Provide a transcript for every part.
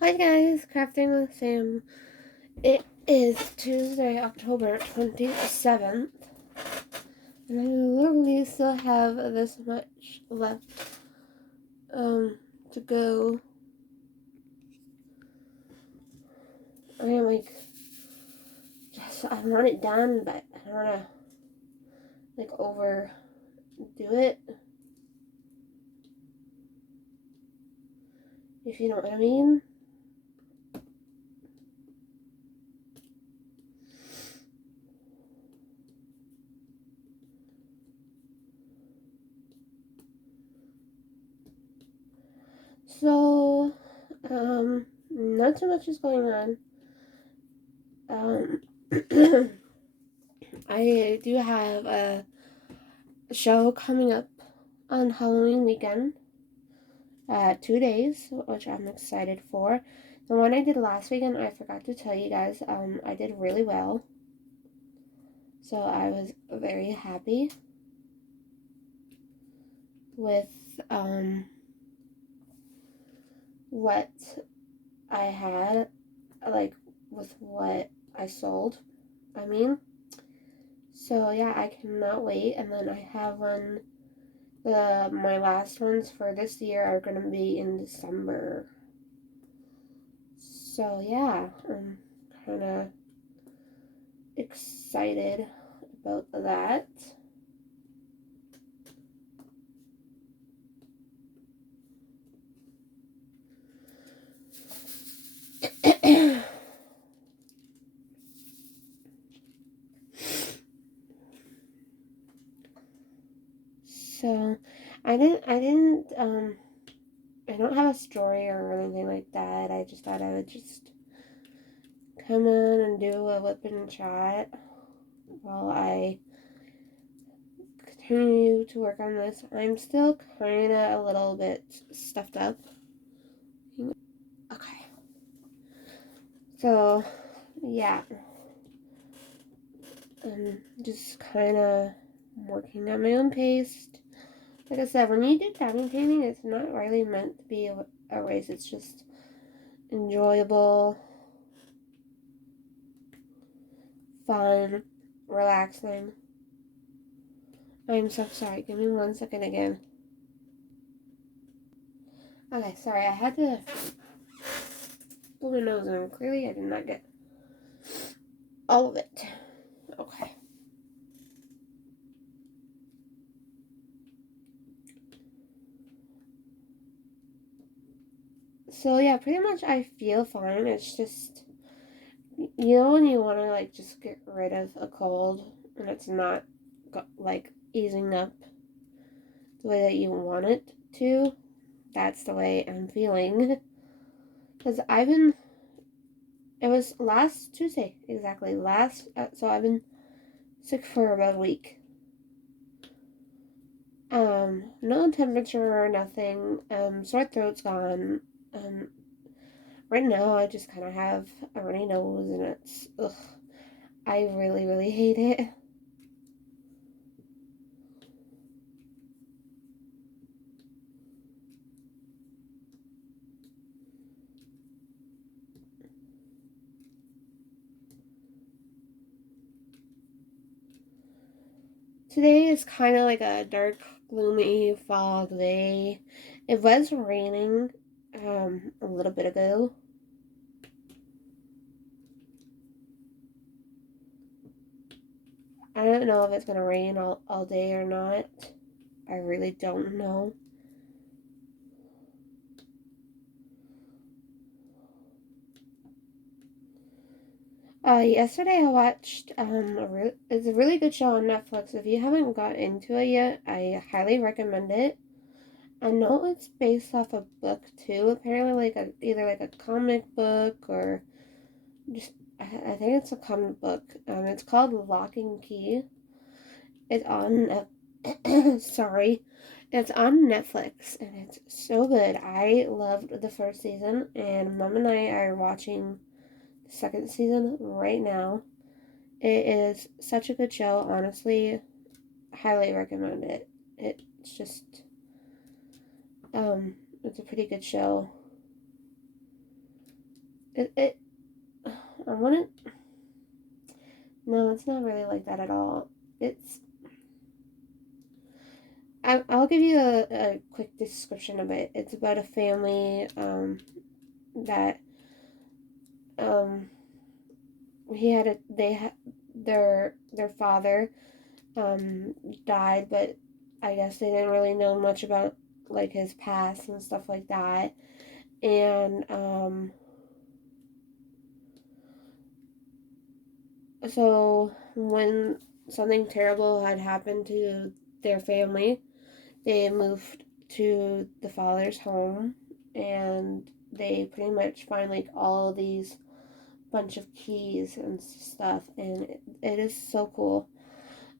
Hi guys, Crafting with Sam. It is Tuesday, October 27th, and I literally still have this much left to go. I am I want it done, but I don't want to overdo it, if you know what I mean. So, not too much is going on. I do have a show coming up on Halloween weekend. 2 days, which I'm excited for. The one I did last weekend, I forgot to tell you guys, I did really well. So I was very happy with what I had, with what I sold. I mean, so yeah, I cannot wait. And then I have my last ones for this year are gonna be in December. So yeah, I'm kind of excited about that. So I don't have a story or anything like that. I just thought I would just come in and do a lip and chat while I continue to work on this. I'm still kind of a little bit stuffed up. Okay. So, yeah. I'm just kind of working at my own pace. Like I said, when you do tabby painting, it's not really meant to be a race. It's just enjoyable, fun, relaxing. I'm so sorry. Give me 1 second again. Okay, sorry. I had to blow my nose and clearly I did not get all of it. Okay. So yeah, pretty much I feel fine. It's just, when you want to just get rid of a cold and it's not easing up the way that you want it to. That's the way I'm feeling. Because it was last Tuesday, exactly. So I've been sick for about a week. No temperature or nothing. Sore throat's gone. Right now I just kind of have a runny nose and ugh. I really, really hate it. Today is kind of like a dark, gloomy fall day. It was raining a little bit ago. I don't know if it's going to rain all day or not. I really don't know. Yesterday I watched it's a really good show on Netflix. If you haven't got into it yet, I highly recommend it. I know it's based off a book too. Apparently, either like a comic book or just I think it's a comic book. It's called Lock and Key. It's on sorry, it's on Netflix and it's so good. I loved the first season, and Mom and I are watching the second season right now. It is such a good show, honestly. Highly recommend it. It's just it's a pretty good show. it I want to. No, it's not really like that at all. It's. I'll give you a quick description of it. It's about a family that um he had a they had their father um died, but I guess they didn't really know much about like his past and stuff like that. And so when something terrible had happened to their family, they moved to the father's home, and they pretty much find like all these bunch of keys and stuff, and it is so cool.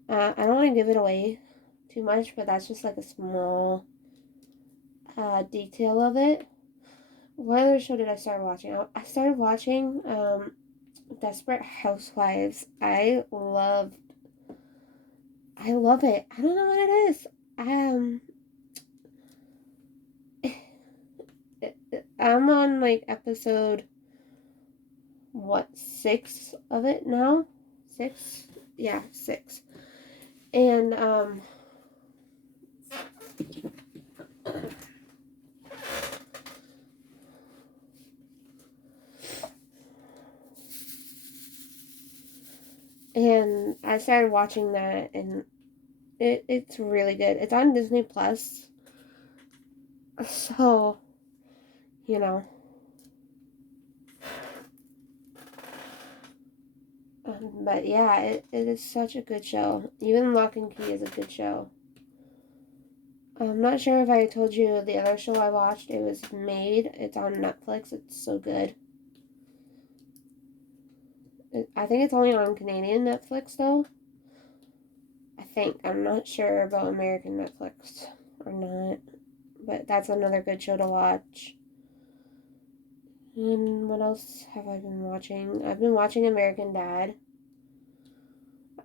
I don't want to give it away too much, but that's just like a small detail of it. What other show did I start watching? I started watching Desperate Housewives. I love it. I don't know what it is. Um, I'm on like episode what 6 of it now. 6, yeah, 6. And I started watching that, and it's really good. It's on Disney Plus, so you know. But yeah, it is such a good show. Even Lock and Key is a good show. I'm not sure if I told you the other show I watched. It was Made. It's on Netflix. It's so good. I think it's only on Canadian Netflix though. I think. I'm not sure about American Netflix or not. But that's another good show to watch. And what else have I been watching? I've been watching American Dad.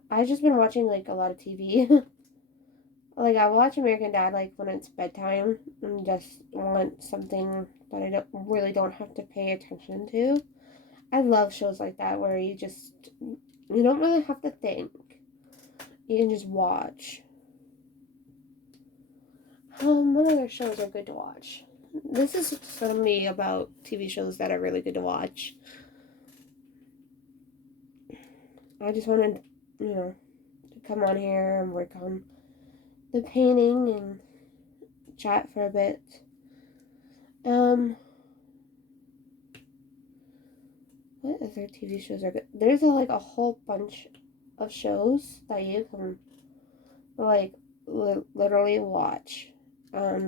I've just been watching like a lot of TV. Like I watch American Dad like when it's bedtime and just want something that I don't have to pay attention to. I love shows like that where you don't really have to think. You can just watch. What other shows are good to watch? This is gonna be about TV shows that are really good to watch. I just wanted, to come on here and work on the painting and chat for a bit. What other TV shows are good? There's like a whole bunch of shows that you can like literally watch.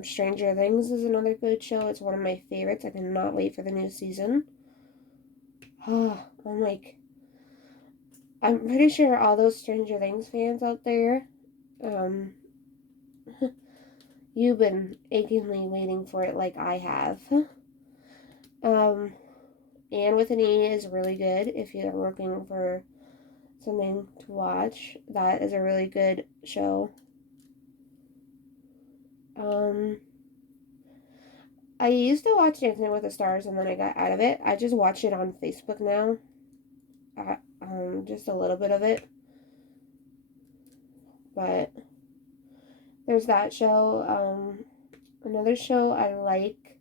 Stranger Things is another good show. It's one of my favorites. I cannot wait for the new season. I'm pretty sure all those Stranger Things fans out there, um, you've been achingly waiting for it like I have. Um, Anne with an E is really good if you're looking for something to watch. That is a really good show. I used to watch Dancing with the Stars and then I got out of it. I just watch it on Facebook now. Just a little bit of it. But there's that show. Another show I like.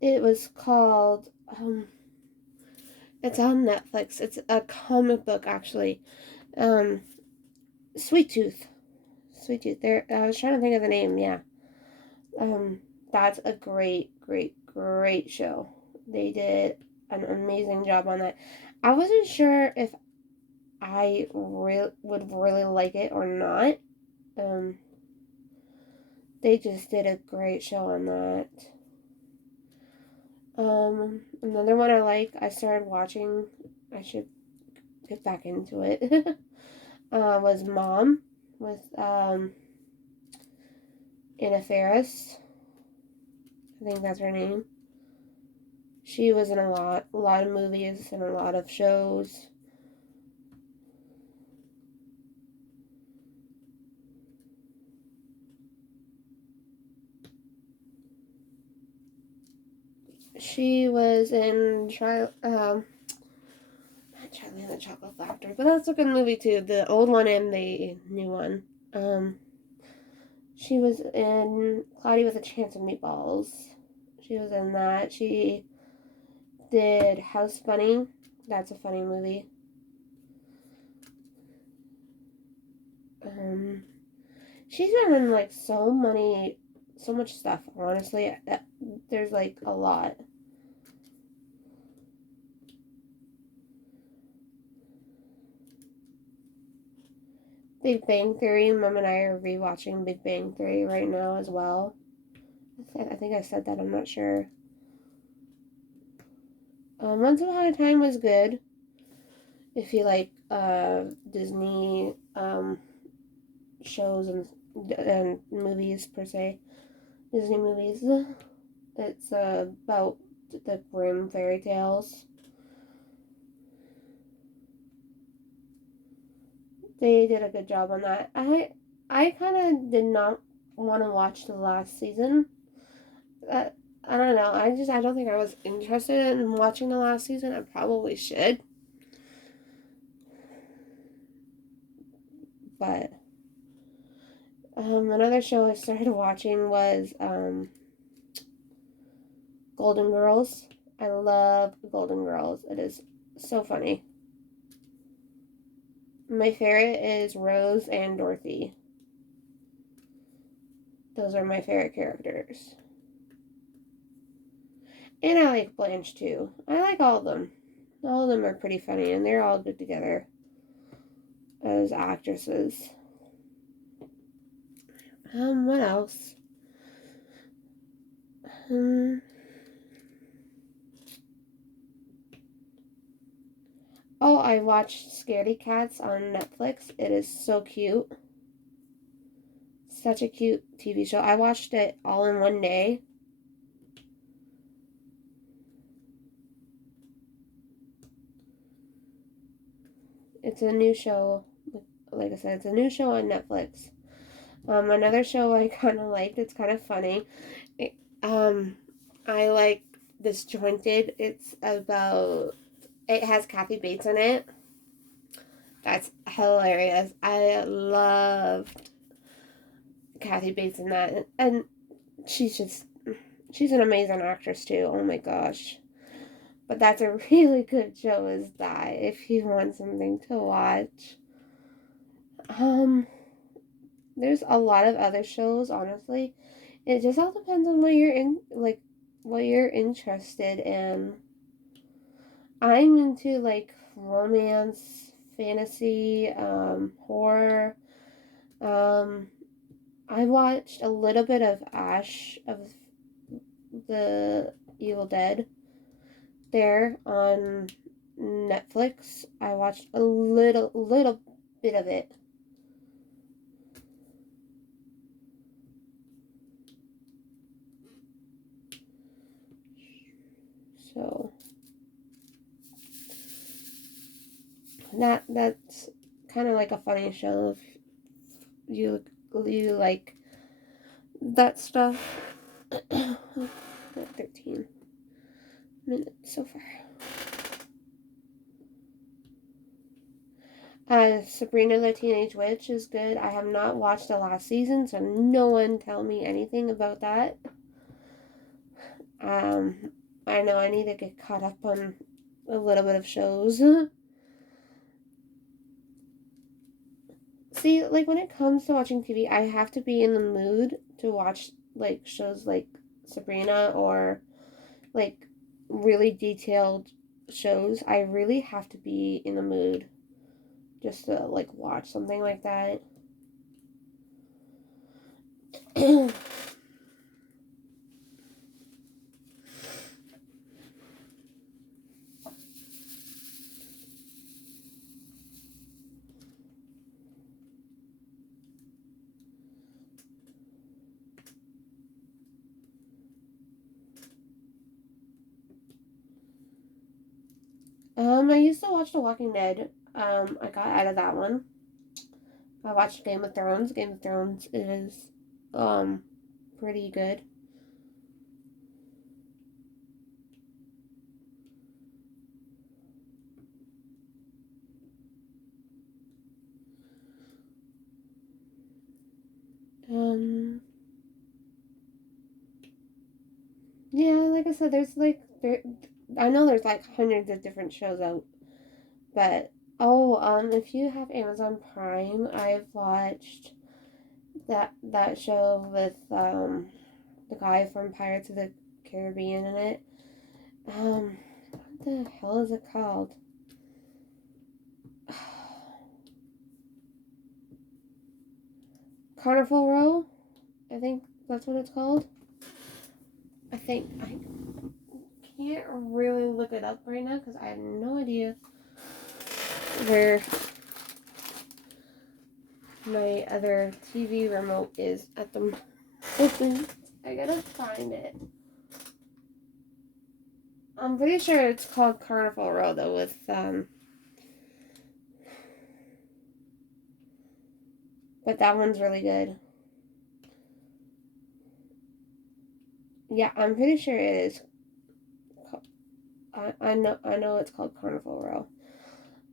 It was called. It's on Netflix. It's a comic book actually. Um, Sweet Tooth. Sweet Tooth. There. I was trying to think of the name. Yeah. Um, that's a great show. They did an amazing job on that. I wasn't sure if I would really like it or not. Um, they just did a great show on that. Another one I like, I started watching, I should get back into it, was Mom with Anna Faris. I think that's her name. She was in a lot of movies and a lot of shows. She was in not Charlie and the Chocolate Factory, but that's a good movie too. The old one and the new one. Um, she was in Cloudy with a Chance of Meatballs. She was in that. She did House Bunny. That's a funny movie. Um, she's been in like so much stuff. Honestly, there's like a lot. Big Bang Theory. Mom and I are rewatching Big Bang Theory right now as well. I think I said that. I'm not sure. Once Upon a Time was good. If you like Disney shows and movies per se, Disney movies. It's about the Grimm fairy tales. They did a good job on that. I kind of did not want to watch the last season. Uh, I don't know. I don't think I was interested in watching the last season. I probably should, but another show I started watching was Golden Girls. I love Golden Girls. It is so funny. My favorite is Rose and Dorothy. Those are my favorite characters. And I like Blanche too. I like all of them. All of them are pretty funny and they're all good together as actresses. What else? Um, oh, I watched Scaredy Cats on Netflix. It is so cute. Such a cute TV show. I watched it all in one day. It's a new show. Like I said, it's a new show on Netflix. Another show I kind of liked. It's kind of funny. It, um, I like Disjointed. It's about. It has Kathy Bates in it. That's hilarious. I loved Kathy Bates in that, and she's just she's an amazing actress too. Oh my gosh. But that's a really good show as that if you want something to watch. Um there's a lot of other shows, honestly. It just all depends on what you're in like what you're interested in. I'm into like romance, fantasy, horror. Um I watched a little bit of Ash of the Evil Dead there on Netflix. I watched a little bit of it. So that's kind of like a funny show if you you like that stuff. 13 minutes so far. Sabrina the Teenage Witch is good. I have not watched the last season, so no one tell me anything about that. Um, I know I need to get caught up on a little bit of shows. See, like when it comes to watching TV, I have to be in the mood to watch like shows like Sabrina or like really detailed shows. I really have to be in the mood just to like watch something like that. I used to watch The Walking Dead. I got out of that one. I watched Game of Thrones. Game of Thrones is pretty good. Yeah, like I said, I know there's like hundreds of different shows out, but if you have Amazon Prime, I've watched that show with the guy from Pirates of the Caribbean in it. What the hell is it called? Carnival Row, I think that's what it's called. I think I can't really look it up right now because I have no idea where my other TV remote is at the moment. I gotta find it. I'm pretty sure it's called Carnival Row though, with but that one's really good. Yeah, I'm pretty sure it is. I know it's called Carnival Row.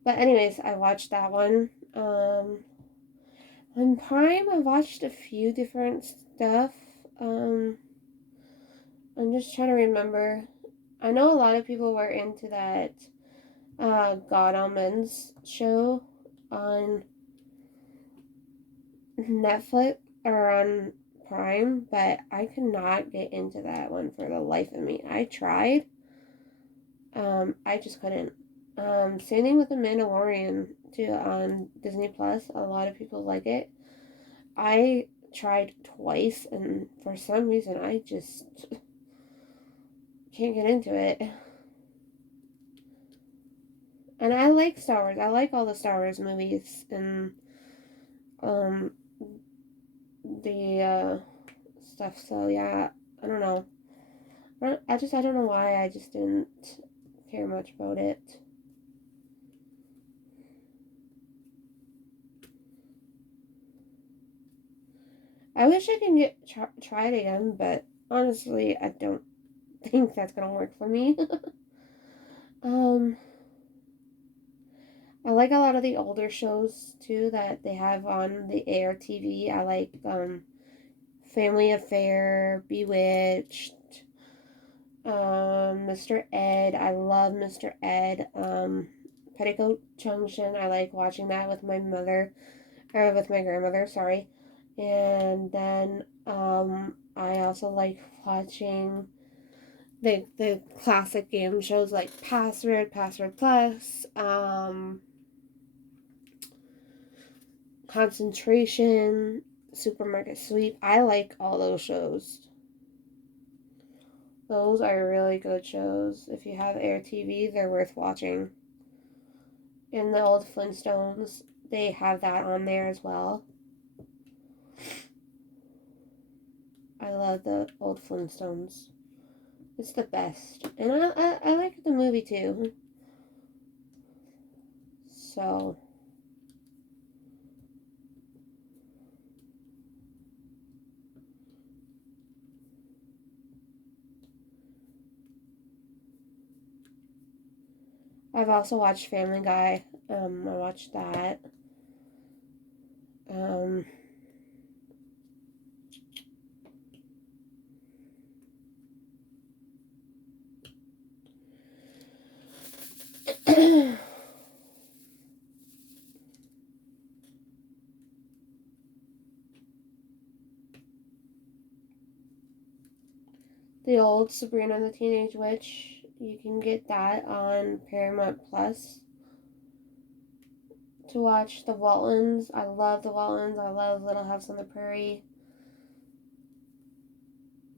But anyways, I watched that one. On Prime, I watched a few different stuff. Um, I'm just trying to remember. I know a lot of people were into that God Omens show on Netflix or on Prime, but I could not get into that one for the life of me. I tried. I just couldn't. Same thing with The Mandalorian too on Disney Plus. A lot of people like it. I tried twice, and for some reason, I just can't get into it. And I like Star Wars. I like all the Star Wars movies and um the stuff. So yeah, I don't know. I don't know why I just didn't care much about it. I wish I could try it again, but honestly, I don't think that's gonna work for me. um, I like a lot of the older shows too that they have on the air TV. I like Family Affair, Bewitched, Mr. Ed. I love Mr. Ed. Petticoat Junction. I like watching that with my mother or with my grandmother. Sorry, and then I also like watching the classic game shows like Password Plus, Concentration, Supermarket Sweep. I like all those shows. Those are really good shows. If you have Air TV, they're worth watching. And the old Flintstones, they have that on there as well. I love the old Flintstones. It's the best. And I like the movie too. So, I've also watched Family Guy. I watched that. Um, the old Sabrina the Teenage Witch. You can get that on Paramount Plus to watch. The Waltons. I love the Waltons. I love Little House on the Prairie.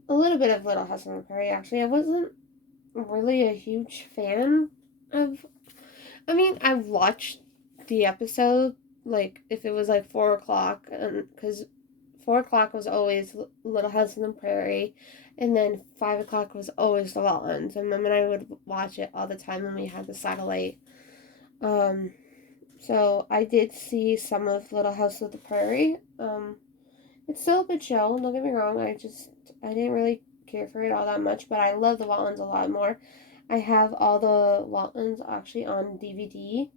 A little bit of Little House on the Prairie, actually. I wasn't really a huge fan of. I mean, I watched the episode, like, if it was like 4 o'clock, and because 4 o'clock was always Little House on the Prairie, and then 5 o'clock was always The Waltons. And Mom and I would watch it all the time when we had the satellite. Um, so I did see some of Little House of the Prairie. It's still a good show. Don't get me wrong. I didn't really care for it all that much, but I love The Waltons a lot more. I have all the Waltons actually on DVD.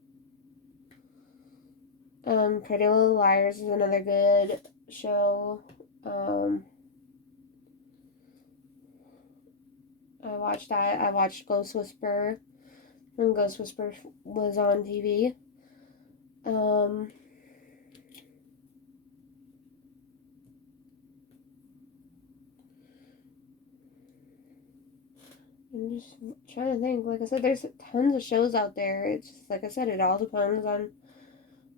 Pretty Little Liars is another good show. I watched that. I watched Ghost Whisperer when Ghost Whisperer was on TV. I'm just trying to think. Like I said, there's tons of shows out there. It's just, like I said, it all depends on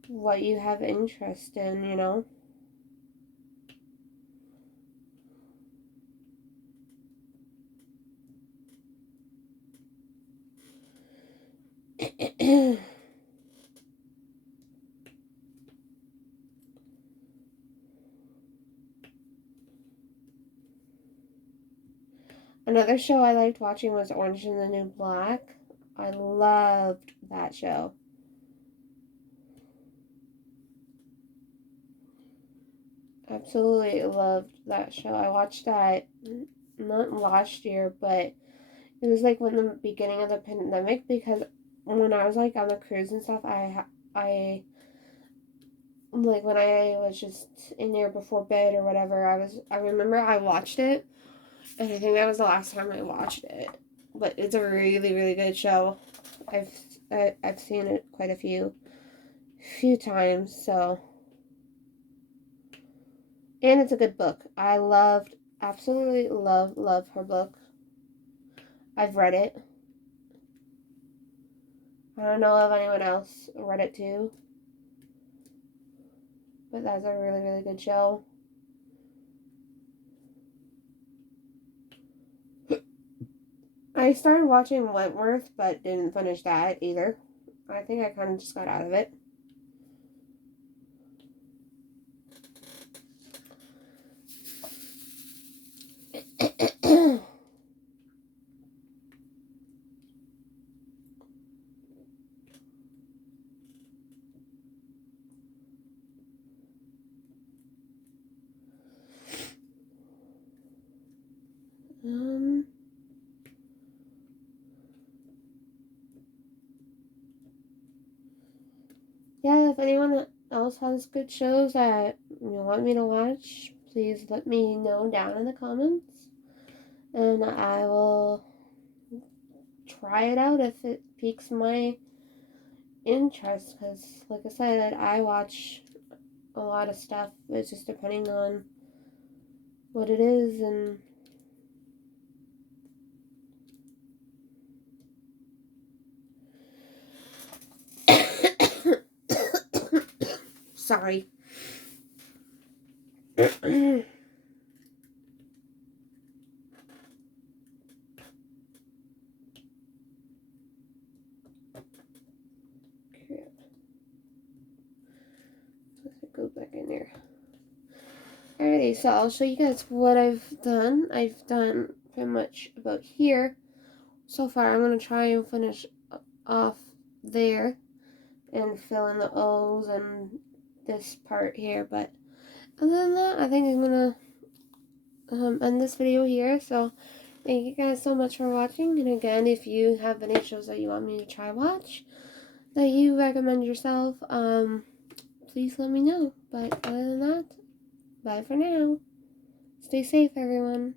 what you have interest in, you know? Another show I liked watching was Orange and the New Black. I loved that show. Absolutely loved that show. I watched that not last year, but it was like when the beginning of the pandemic, because when I was like on the cruise and stuff, I like when I was just in there before bed or whatever, I remember I watched it, and I think that was the last time I watched it. But it's a really really good show. I've I've seen it quite a few times, so, and it's a good book. I absolutely love her book. I've read it. I don't know if anyone else read it too, but that's a really really good show. I started watching Wentworth, but didn't finish that either. I think I kind of just got out of it. um, yeah, if anyone else has good shows that you want me to watch, please let me know down in the comments, and I will try it out if it piques my interest. Because, like I said, I watch a lot of stuff. It's just depending on what it is and sorry. Let's go back in there. Alrighty, so I'll show you guys what I've done. I've done pretty much about here. So far, I'm going to try and finish off there and fill in the O's and this part here. But other than that, I think I'm going to end this video here. So thank you guys so much for watching. And again, if you have any shows that you want me to try watch, that you recommend yourself, please let me know. But other than that, bye for now. Stay safe, everyone.